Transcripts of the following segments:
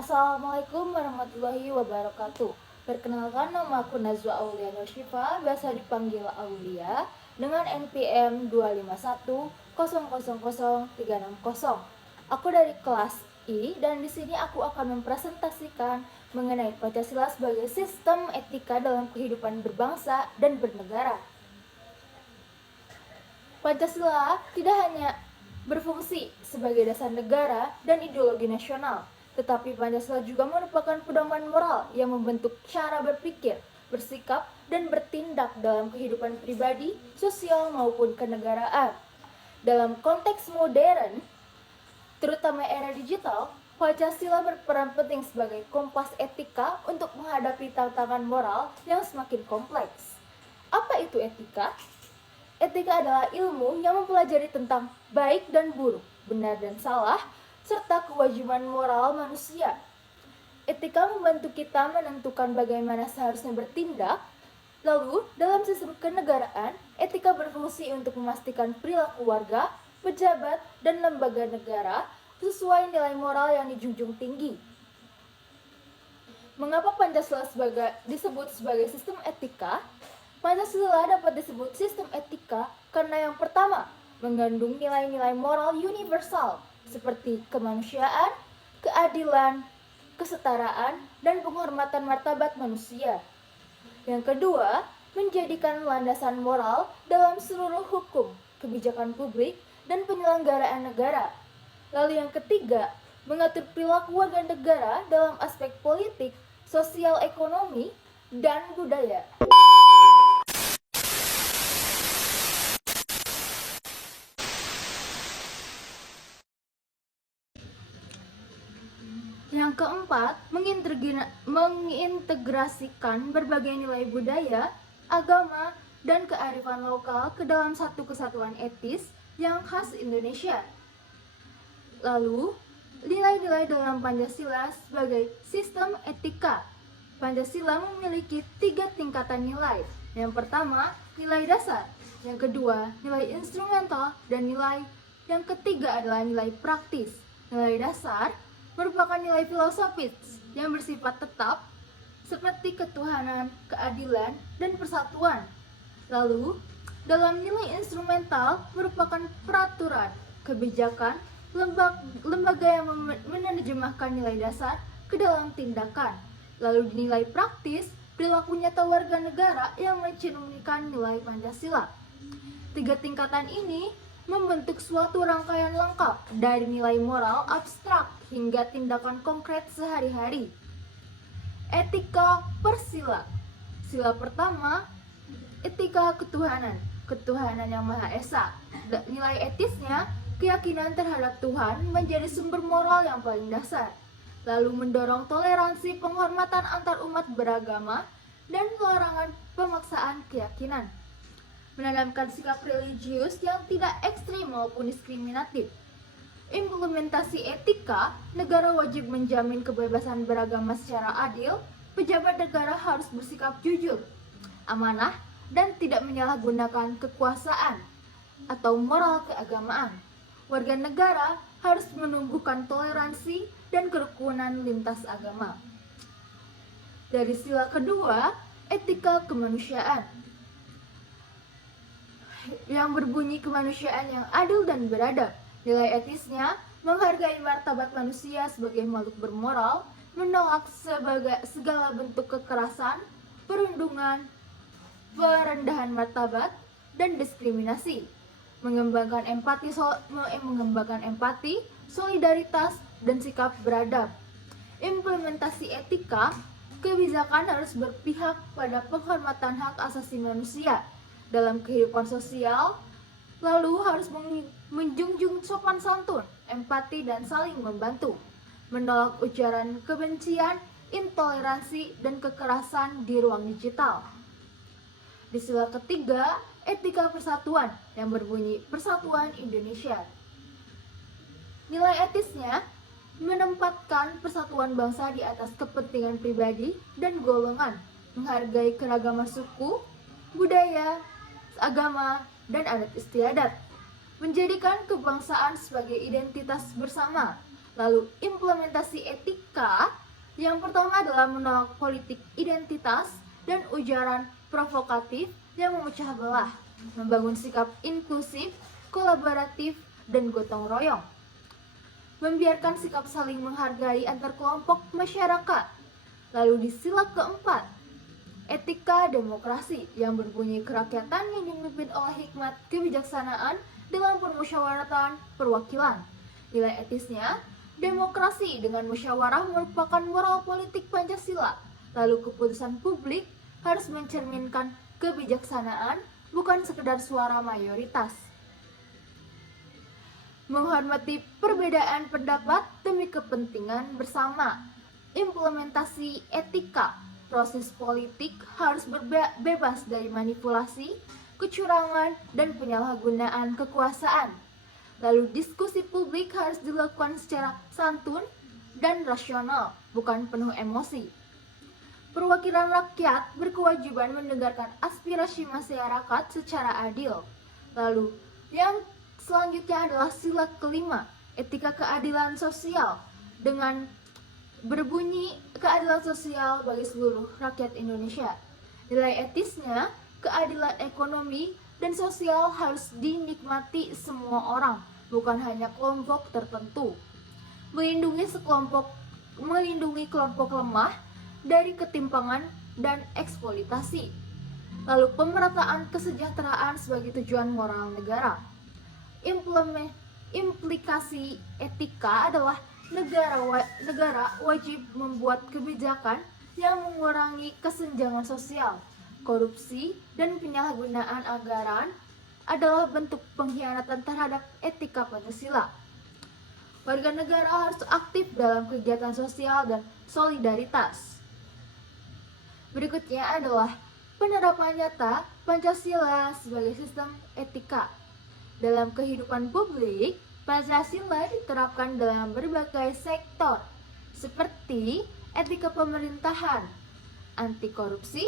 Assalamualaikum warahmatullahi wabarakatuh. Perkenalkan, nama aku Nazwa Aulia Nursyifa, biasa dipanggil Aulia, dengan NPM 251000360. Aku dari kelas I dan di sini aku akan mempresentasikan mengenai Pancasila sebagai sistem etika dalam kehidupan berbangsa dan bernegara. Pancasila tidak hanya berfungsi sebagai dasar negara dan ideologi nasional, tetapi Pancasila juga merupakan pedoman moral yang membentuk cara berpikir, bersikap, dan bertindak dalam kehidupan pribadi, sosial, maupun kenegaraan. Dalam konteks modern, terutama era digital, Pancasila berperan penting sebagai kompas etika untuk menghadapi tantangan moral yang semakin kompleks. Apa itu etika? Etika adalah ilmu yang mempelajari tentang baik dan buruk, benar dan salah, serta kewajiban moral manusia. Etika membantu kita menentukan bagaimana seharusnya bertindak. Lalu, dalam sistem kenegaraan, etika berfungsi untuk memastikan perilaku warga, pejabat, dan lembaga negara sesuai nilai moral yang dijunjung tinggi. Mengapa Pancasila disebut sebagai sistem etika? Pancasila dapat disebut sistem etika karena yang pertama, mengandung nilai-nilai moral universal seperti kemanusiaan, keadilan, kesetaraan, dan penghormatan martabat manusia. Yang kedua, menjadikan landasan moral dalam seluruh hukum, kebijakan publik, dan penyelenggaraan negara. Lalu yang ketiga, mengatur perilaku warga negara dalam aspek politik, sosial ekonomi, dan budaya. Yang keempat, mengintegrasikan berbagai nilai budaya, agama, dan kearifan lokal ke dalam satu kesatuan etis yang khas Indonesia. Lalu, nilai-nilai dalam Pancasila sebagai sistem etika. Pancasila memiliki 3 tingkatan nilai. Yang pertama, nilai dasar. Yang kedua, nilai instrumental. Dan yang ketiga adalah nilai praktis. Nilai dasar merupakan nilai filosofis yang bersifat tetap seperti ketuhanan, keadilan, dan persatuan. Lalu, dalam nilai instrumental merupakan peraturan, kebijakan, lembaga yang menerjemahkan nilai dasar ke dalam tindakan. Lalu di nilai praktis, perilaku nyata warga negara yang mencerminkan nilai Pancasila. 3 tingkatan ini membentuk suatu rangkaian lengkap dari nilai moral abstrak hingga tindakan konkret sehari-hari. Etika persila. Sila pertama, etika ketuhanan, ketuhanan yang Maha Esa. Nilai etisnya, keyakinan terhadap Tuhan menjadi sumber moral yang paling dasar. Lalu mendorong toleransi, penghormatan antar umat beragama, dan larangan pemaksaan keyakinan. Menanamkan sikap religius yang tidak ekstrim maupun diskriminatif. Implementasi etika, negara wajib menjamin kebebasan beragama secara adil, pejabat negara harus bersikap jujur, amanah, dan tidak menyalahgunakan kekuasaan atau moral keagamaan. Warga negara harus menumbuhkan toleransi dan kerukunan lintas agama. Dari sila kedua, etika kemanusiaan, yang berbunyi kemanusiaan yang adil dan beradab. Nilai etisnya menghargai martabat manusia sebagai makhluk bermoral, menolak segala bentuk kekerasan, perundungan, perendahan martabat, dan diskriminasi. Mengembangkan empati, solidaritas, dan sikap beradab. Implementasi etika, kebijakan harus berpihak pada penghormatan hak asasi manusia dalam kehidupan sosial, lalu harus menjunjung sopan santun, empati, dan saling membantu, menolak ujaran kebencian, intoleransi, dan kekerasan di ruang digital. Di sila ketiga, etika persatuan yang berbunyi Persatuan Indonesia. Nilai etisnya menempatkan persatuan bangsa di atas kepentingan pribadi dan golongan, menghargai keragaman suku, budaya, agama, dan adat istiadat, menjadikan kebangsaan sebagai identitas bersama, Lalu implementasi etika yang pertama adalah menolak politik identitas dan ujaran provokatif yang memecah belah, membangun sikap inklusif, kolaboratif, dan gotong royong, membiarkan sikap saling menghargai antar kelompok masyarakat. Lalu di sila keempat, etika demokrasi yang berbunyi kerakyatan yang dipimpin oleh hikmat kebijaksanaan dalam permusyawaratan perwakilan. Nilai etisnya, demokrasi dengan musyawarah merupakan moral politik Pancasila. Lalu keputusan publik harus mencerminkan kebijaksanaan, bukan sekedar suara mayoritas. Menghormati perbedaan pendapat demi kepentingan bersama. Implementasi etika, proses politik harus bebas dari manipulasi, kecurangan, dan penyalahgunaan kekuasaan. Lalu diskusi publik harus dilakukan secara santun dan rasional, bukan penuh emosi. Perwakilan rakyat berkewajiban mendengarkan aspirasi masyarakat secara adil. Lalu yang selanjutnya adalah sila kelima, etika keadilan sosial, dengan berbunyi keadilan sosial bagi seluruh rakyat Indonesia. Nilai etisnya, keadilan ekonomi dan sosial harus dinikmati semua orang, bukan hanya kelompok tertentu. Melindungi kelompok lemah dari ketimpangan dan eksploitasi. Lalu pemerataan kesejahteraan sebagai tujuan moral negara. Implikasi etika adalah negara wajib membuat kebijakan yang mengurangi kesenjangan sosial. Korupsi dan penyalahgunaan anggaran adalah bentuk pengkhianatan terhadap etika Pancasila. Warga negara harus aktif dalam kegiatan sosial dan solidaritas. Berikutnya adalah penerapan nyata Pancasila sebagai sistem etika. Dalam kehidupan publik, Pancasila diterapkan dalam berbagai sektor, seperti etika pemerintahan, anti korupsi,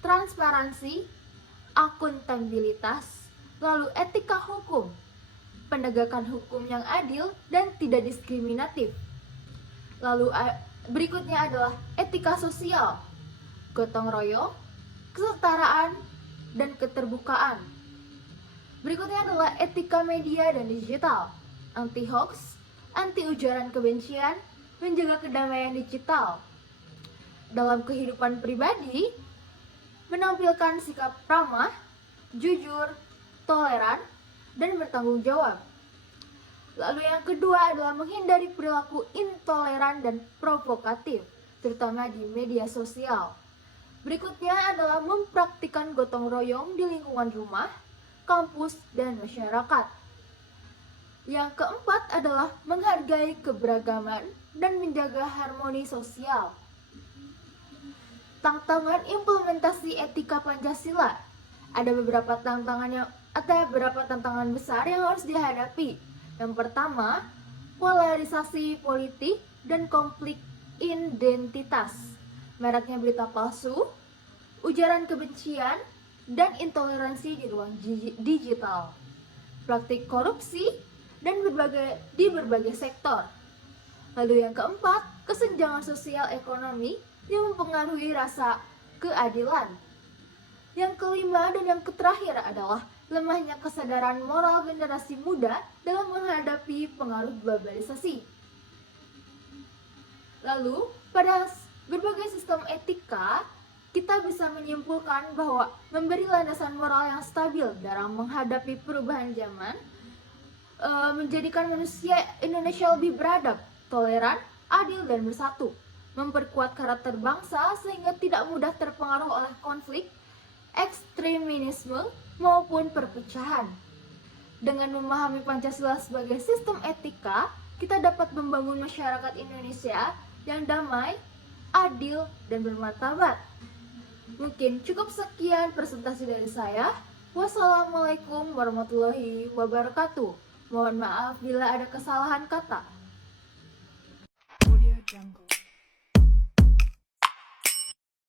transparansi, akuntabilitas, lalu etika hukum, penegakan hukum yang adil dan tidak diskriminatif. Lalu berikutnya adalah etika sosial, gotong royong, kesetaraan, dan keterbukaan. Berikutnya adalah etika media dan digital, anti hoax, anti ujaran kebencian, menjaga kedamaian digital. Dalam kehidupan pribadi, menampilkan sikap ramah, jujur, toleran, dan bertanggung jawab. Lalu yang kedua adalah menghindari perilaku intoleran dan provokatif, terutama di media sosial. Berikutnya adalah mempraktikkan gotong royong di lingkungan rumah, kampus, dan masyarakat. Yang keempat adalah menghargai keberagaman dan menjaga harmoni sosial. Tantangan implementasi etika Pancasila. Ada beberapa tantangan besar yang harus dihadapi. Yang pertama, polarisasi politik dan konflik identitas, maraknya berita palsu, ujaran kebencian, dan intoleransi di ruang digital, praktik korupsi dan di berbagai sektor. Lalu yang keempat, kesenjangan sosial ekonomi yang mempengaruhi rasa keadilan. Yang kelima dan yang terakhir adalah lemahnya kesadaran moral generasi muda dalam menghadapi pengaruh globalisasi. Lalu, pada berbagai sistem etika, kita bisa menyimpulkan bahwa memberi landasan moral yang stabil dalam menghadapi perubahan zaman menjadikan manusia Indonesia lebih beradab, toleran, adil, dan bersatu, memperkuat karakter bangsa sehingga tidak mudah terpengaruh oleh konflik, ekstremisme, maupun perpecahan. Dengan memahami Pancasila sebagai sistem etika, kita dapat membangun masyarakat Indonesia yang damai, adil, dan bermartabat. Mungkin cukup sekian presentasi dari saya. Wassalamualaikum warahmatullahi wabarakatuh. Mohon maaf bila ada kesalahan kata.